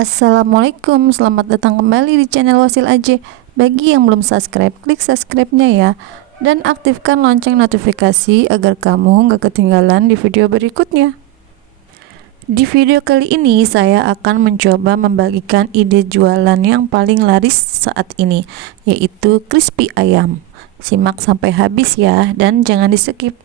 Assalamualaikum, selamat datang kembali di channel Wasil Aja. Bagi yang belum subscribe, klik subscribe-nya ya. Dan aktifkan lonceng notifikasi agar kamu gak ketinggalan di video berikutnya. Di video kali ini saya akan mencoba membagikan ide jualan yang paling laris saat ini, yaitu crispy ayam. Simak sampai habis ya, dan jangan di skip.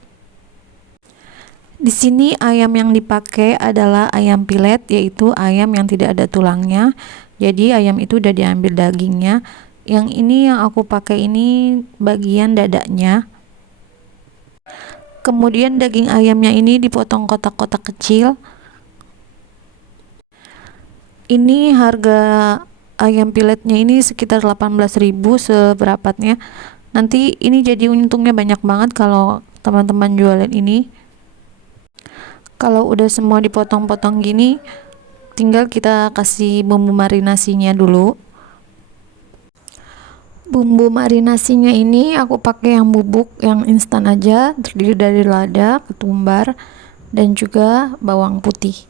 Di sini ayam yang dipakai adalah ayam pilet, yaitu ayam yang tidak ada tulangnya. Jadi ayam itu udah diambil dagingnya. Yang ini yang aku pakai ini bagian dadanya. Kemudian daging ayamnya ini dipotong kotak-kotak kecil. Ini harga ayam piletnya ini sekitar 18.000 seberapatnya. Nanti ini jadi untungnya banyak banget kalau teman-teman jualan ini. Kalau udah semua dipotong-potong gini, tinggal kita kasih bumbu marinasinya dulu. Bumbu marinasinya ini aku pakai yang bubuk, yang instan aja, terdiri dari lada, ketumbar, dan juga bawang putih.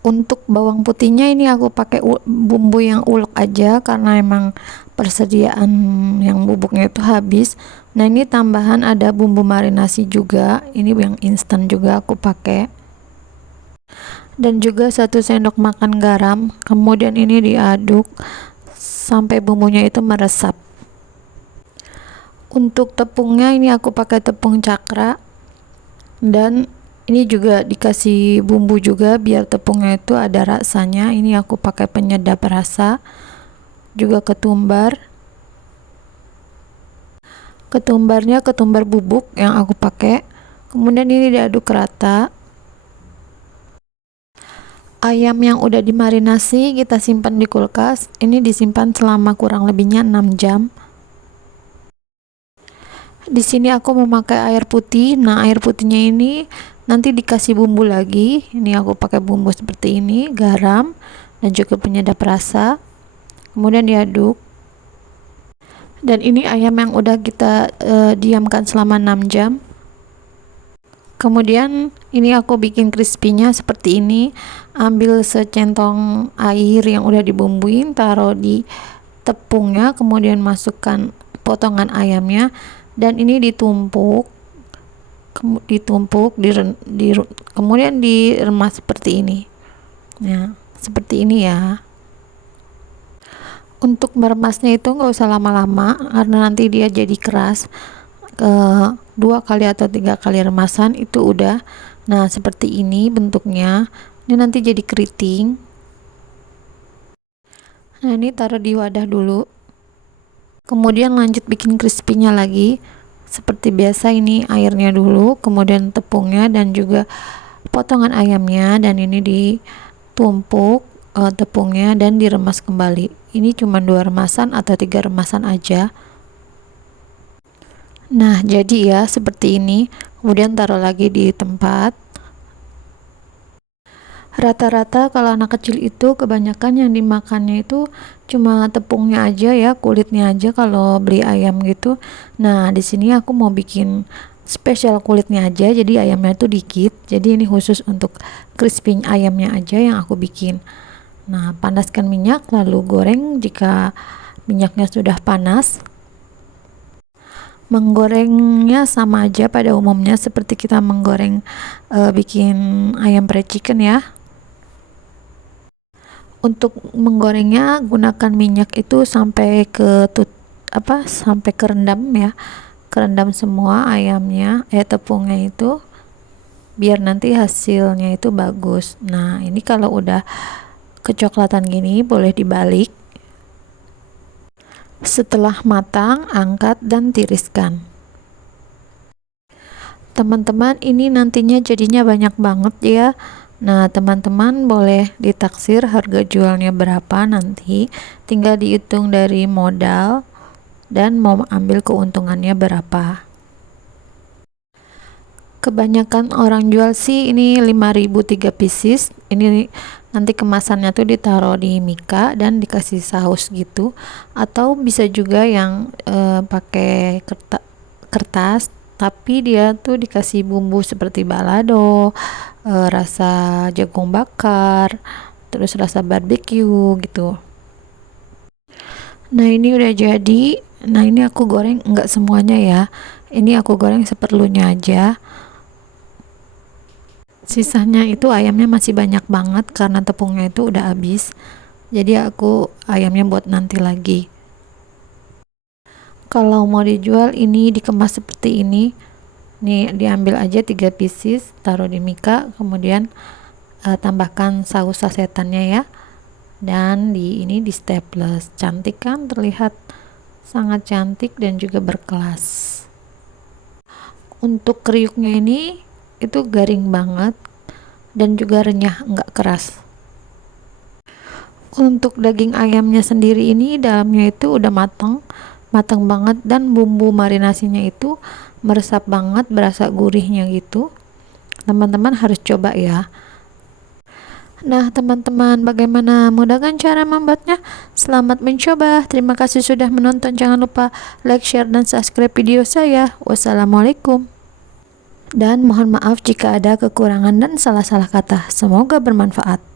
Untuk bawang putihnya ini aku pakai bumbu yang ulek aja karena emang persediaan yang bubuknya itu habis. Nah, ini tambahan ada bumbu marinasi juga, ini yang instan juga aku pakai. Dan juga 1 sendok makan garam. Kemudian ini diaduk sampai bumbunya itu meresap. Untuk tepungnya ini aku pakai tepung cakra, dan ini juga dikasih bumbu juga biar tepungnya itu ada rasanya. Ini aku pakai penyedap rasa, juga ketumbar. Ketumbarnya ketumbar bubuk yang aku pakai. Kemudian ini diaduk rata. Ayam yang udah dimarinasi kita simpan di kulkas. Ini disimpan selama kurang lebihnya 6 jam. Di sini aku memakai air putih. Nah, air putihnya ini nanti dikasih bumbu lagi. Ini aku pakai bumbu seperti ini, garam dan juga penyedap rasa. Kemudian diaduk. Dan ini ayam yang udah kita diamkan selama 6 jam. Kemudian ini aku bikin crispy-nya seperti ini. Ambil secentong air yang udah dibumbuin, taruh di tepungnya, kemudian masukkan potongan ayamnya, dan ini ditumpuk, kemudian diremas seperti ini. Nah, seperti ini ya. Untuk meremasnya itu nggak usah lama-lama karena nanti dia jadi keras. 2 kali atau 3 kali remasan itu udah. Nah, seperti ini bentuknya. Ini nanti jadi keriting. Nah, ini taruh di wadah dulu. Kemudian lanjut bikin crispy-nya lagi. Seperti biasa, ini airnya dulu, kemudian tepungnya dan juga potongan ayamnya, dan ini ditumpuk tepungnya dan diremas kembali. Ini cuma 2 remasan atau 3 remasan aja. Nah, jadi ya seperti ini. Kemudian taruh lagi di tempat. Rata-rata kalau anak kecil itu kebanyakan yang dimakannya itu cuma tepungnya aja ya, kulitnya aja kalau beli ayam gitu. Nah, di sini aku mau bikin spesial kulitnya aja, jadi ayamnya itu dikit. Jadi ini khusus untuk crispy ayamnya aja yang aku bikin. Nah, panaskan minyak lalu goreng. Jika minyaknya sudah panas, menggorengnya sama aja pada umumnya seperti kita menggoreng bikin ayam fried chicken ya. Untuk menggorengnya gunakan minyak itu sampai sampai kerendam ya, kerendam semua ayamnya, tepungnya itu, biar nanti hasilnya itu bagus. Nah, ini kalau udah kecoklatan gini boleh dibalik. Setelah matang, angkat dan tiriskan. Teman-teman, ini nantinya jadinya banyak banget ya. Nah, teman-teman boleh ditaksir harga jualnya berapa nanti. Tinggal dihitung dari modal dan mau ambil keuntungannya berapa. Kebanyakan orang jual sih ini 5.000 3 pieces. Ini nanti kemasannya tuh ditaruh di mika dan dikasih saus gitu, atau bisa juga yang pakai kertas tapi dia tuh dikasih bumbu seperti balado, rasa jagung bakar, terus rasa barbecue gitu. Nah ini udah jadi. Nah ini aku goreng enggak semuanya ya, ini aku goreng seperlunya aja. Sisanya itu ayamnya masih banyak banget karena tepungnya itu udah habis, jadi aku ayamnya buat nanti lagi. Kalau mau dijual ini dikemas seperti ini nih, diambil aja 3 pieces, taruh di mika, kemudian tambahkan saus sasetannya ya, dan di staples. Cantik kan, terlihat sangat cantik dan juga berkelas. Untuk kriuknya ini itu garing banget dan juga renyah, enggak keras. Untuk daging ayamnya sendiri ini dalamnya itu udah matang banget, dan bumbu marinasinya itu meresap banget, berasa gurihnya gitu. Teman-teman harus coba ya. Nah teman-teman, bagaimana, mudah kan cara membuatnya? Selamat mencoba. Terima kasih sudah menonton. Jangan lupa like, share, dan subscribe video saya. Wassalamualaikum. Dan mohon maaf jika ada kekurangan dan salah-salah kata. Semoga bermanfaat.